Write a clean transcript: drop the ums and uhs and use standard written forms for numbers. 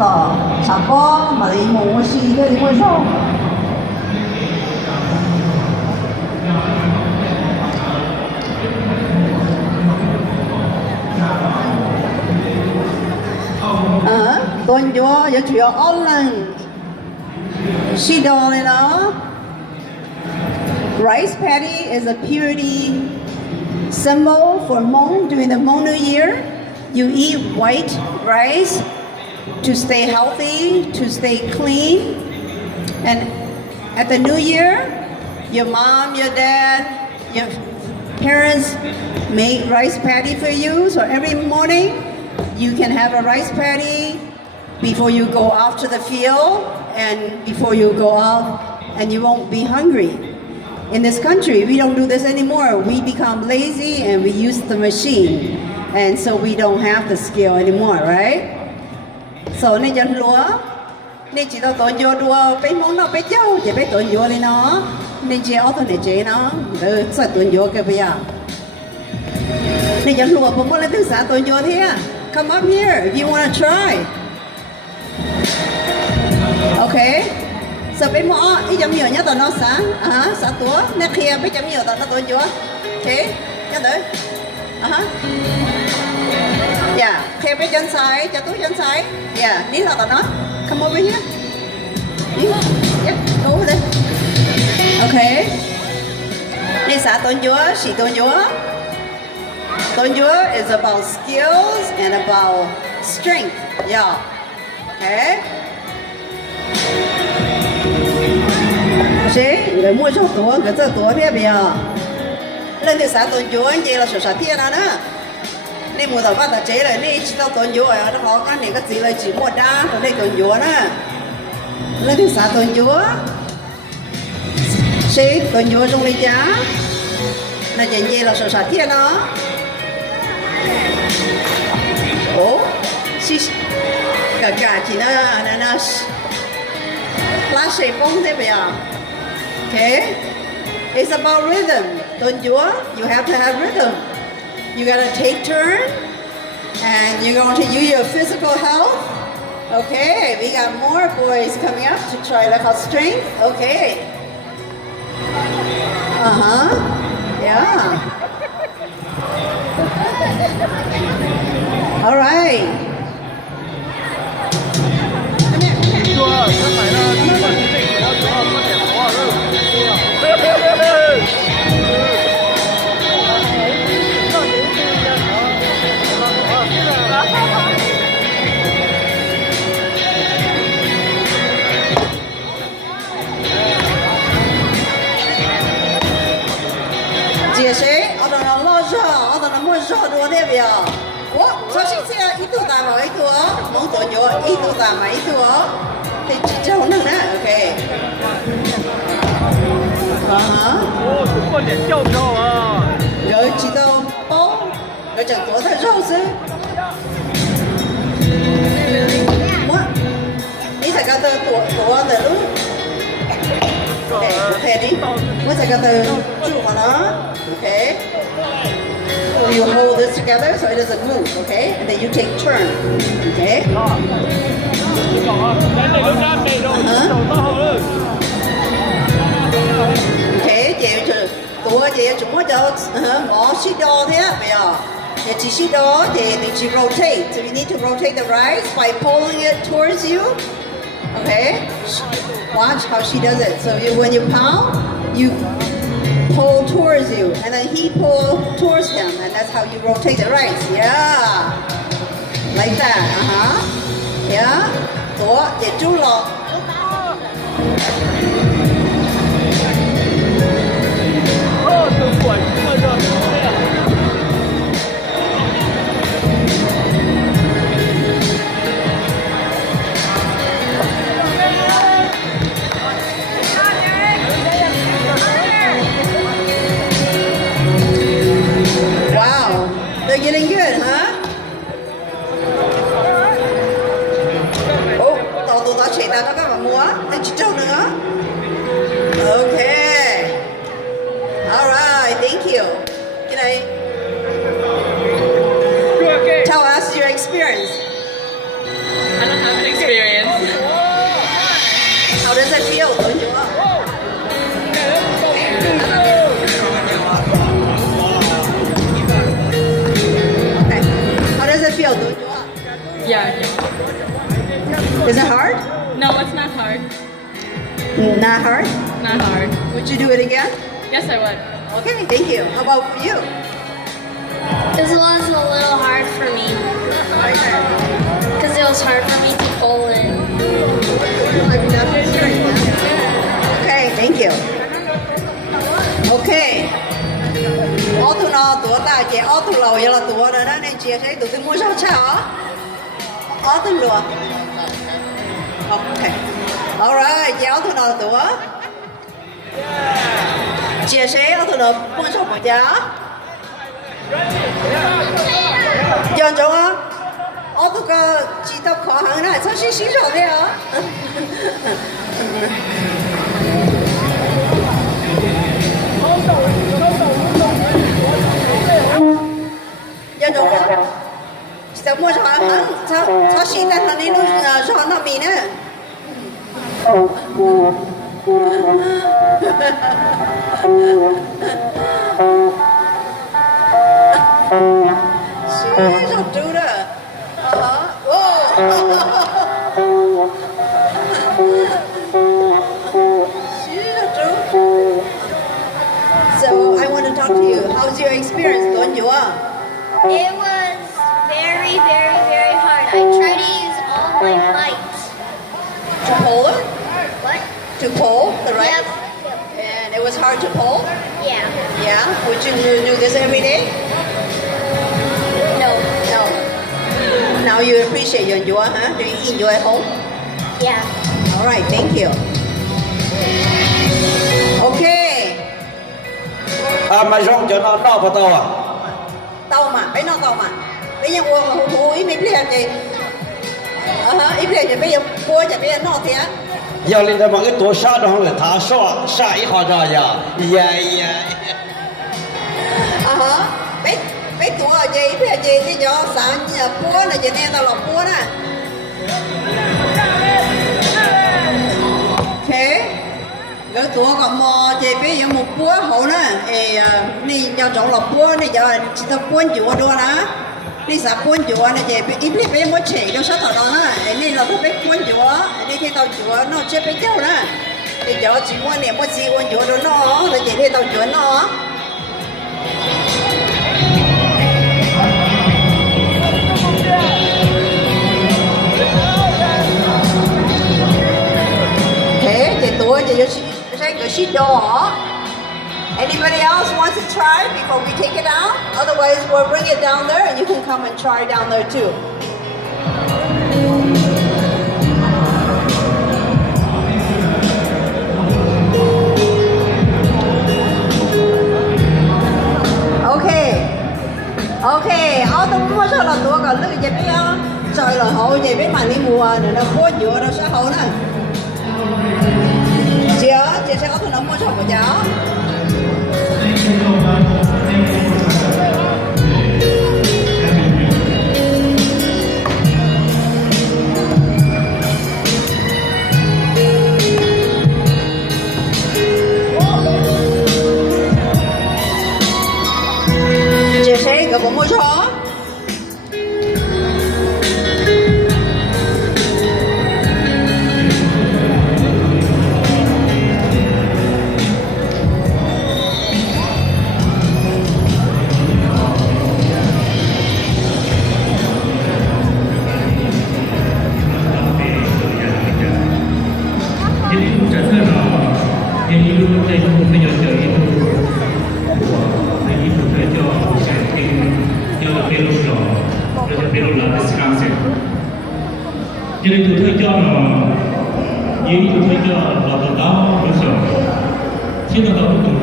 tỏ chả có mà lấy mũ xì thế thì quên sao tuần chúa giờ chúa online xì đồ này nó rice paddy is a purity symbol for Hmong during the Hmong New Year. You eat white rice to stay healthy, to stay clean. And at the New Year, your mom, your dad, your parents make rice patty for you. So every morning, you can have a rice patty before you go out to the field and before you go out, and you won't be hungry. In this country, we don't do this anymore. We become lazy and we use the machine. And so we don't have the skill anymore, right? So nên dân lúa, nên chỉ tao tốn vô đua, bé mong nó bé cháu, chỉ bé tốn vô lên nó, nên chỉ ở thôi này chế nó, đỡ sợ tốn vô cái bây giờ. Nên dân lúa, bố lên thứ sáu tốn vô thế à? Come up here if you want to try. Okay? So bé mỏ, ý chấm nhiều nhá tao nó sáng, sáng túa, nè kia bé chấm nhiều tao nó tốn vô, thế, nhá tới, yeah, theo cái chân trái, cho túi chân trái. Yeah, đi là tao nó. Come over here. Đi. Yep, go over there. Okay. Đi xả tôn chúa, xỉ tôn chúa. Tôn chúa is about skills and about strength. Yeah. Okay. See, người mua số túa, người chơi túa thế bây giờ. Lên đi xả tôn chúa, anh chị là sửa thiên à nữa. Nè mua tàu phát chế rồi, nè chỉ tao tuần chúa rồi, nó khó cái này cái gì là chỉ mua đá, còn đây tuần chúa nè, lấy thứ sáu tuần chúa, xí tuần chúa trong đây giá, là chuyện gì là sợ thiên nó, xí cả chỉ nó lá sấy bông thế bây giờ, okay, it's about rhythm, tuần chúa, you have to have rhythm. You gotta take turn, and you're going to use your physical health. Okay, we got more boys coming up to try to have strength. Okay. Yeah. All right. Chị sĩ, ở đây nó lo rõ, ở đây nó mua rõ đồ thế bây giờ. Ủa, sao chị xe ít tụ tà mà ít tụ á? Mong tổ nhớ ít tụ tà mà ít tụ á? Thì chị cháu nâng nè, ok. Ồ, đúng con điểm châu châu à. Rồi chị tao bố, rồi chẳng tổ thay rau chứ. What? Ý thầy ca tơ tổ tờ lúc. Okay, đi. What's I got the two on okay? So you hold this together so it doesn't move, okay? And then you take turn, okay? Okay, chị chúng nó cho ngõ xí đo thế bây giờ. Thì chỉ xí đo thì chỉ rotate. So you need to rotate the rice by pulling it towards you. Okay, watch how she does it. So when you pound, you pull towards you, and then he pull towards him, and that's how you rotate the rice. Yeah, like that. Yeah. Ủa, vậy chú lọt. They're getting good, huh? Tao tụi tao chỉ tao có các bạn mua, tao chỉ trâu nữa. Okay. All right, thank you. Good night. Tell us your experience. I don't have an experience. Yeah. Is it hard? No, it's not hard. Not hard. Not hard. Would you do it again? Yes, I would. Okay, thank you. How about for you? This was a little hard for me because it was hard for me to pull in. Okay, thank you. Okay. Ô thu nó tuổi ta chị ô thu lầu vậy là tuổi rồi đó nên chị sẽ tụi tôi mua sao chả ô thu lùa. Okay. Alright, chị ô thu nó tuổi. Chị sẽ ô thu nó mua sao mà chả. Dân chúng á. Ô thu có chỉ tập khó hơn này, sao xí xí rồi thế hả? Dân chúng á. Sao mua sao hả? Sao xí ta nó đi nó sao nó bị nữa. Xí sao chú đó. So I want to talk to you. How's your experience, Don Yua? It was very, very, very hard. I tried to use all my might. To pull it? What? To pull the right? Yep. And it was hard to pull? Yeah. Yeah? Would you do this every day? No. No. Now you appreciate your Yua, huh? Do you enjoy home? Yeah. All right, thank you. Okay. Mà rong cho nó vào tàu à? Tàu mà, phải nó tàu mà. Bây giờ cô ý mấy bây gì? Ý bây giờ bây giờ cô giờ bây giờ nó thế á? Giờ lên đây mà cái tổ sa đó là thả sa ý họ rồi à? Yeah. Mấy tuổi gì bây giờ gì thì giờ sáng giờ bố là gì nè tao là bố nè. Okay. Cái tuổi còn mò chị bây giờ một búa hậu nè, đi giờ chọn lọc búa này giờ chỉ tao buôn chùa đua nè, đi sạp buôn chùa này chị ít biết bây mới chỉ đâu sát thằng đó nè, đi là tao biết buôn chùa, đi khi tao chùa nó chưa biết đâu nè, đi giờ chỉ buôn này mới chỉ buôn chùa đó nó, là chị đi tao chùa nó. Thế chị tuổi chị say cái shit đồ hả? Anybody else wants to try before we take it out? Otherwise, we'll bring it down there and you can come and try down there too. Okay, ở tôi mua sao là tôi còn lưỡi vậy biết không? Trời là hậu vậy biết mà đi mùa nữa nó có dừa đâu sẽ hậu nè. Chị sẽ có tôi nó mua sao của cháu? Chị sẽ gặp một mua chó. Cho nên tụi tôi cho là dưới tụi tôi cho là tụi đó bây giờ khi tụi tôi cùng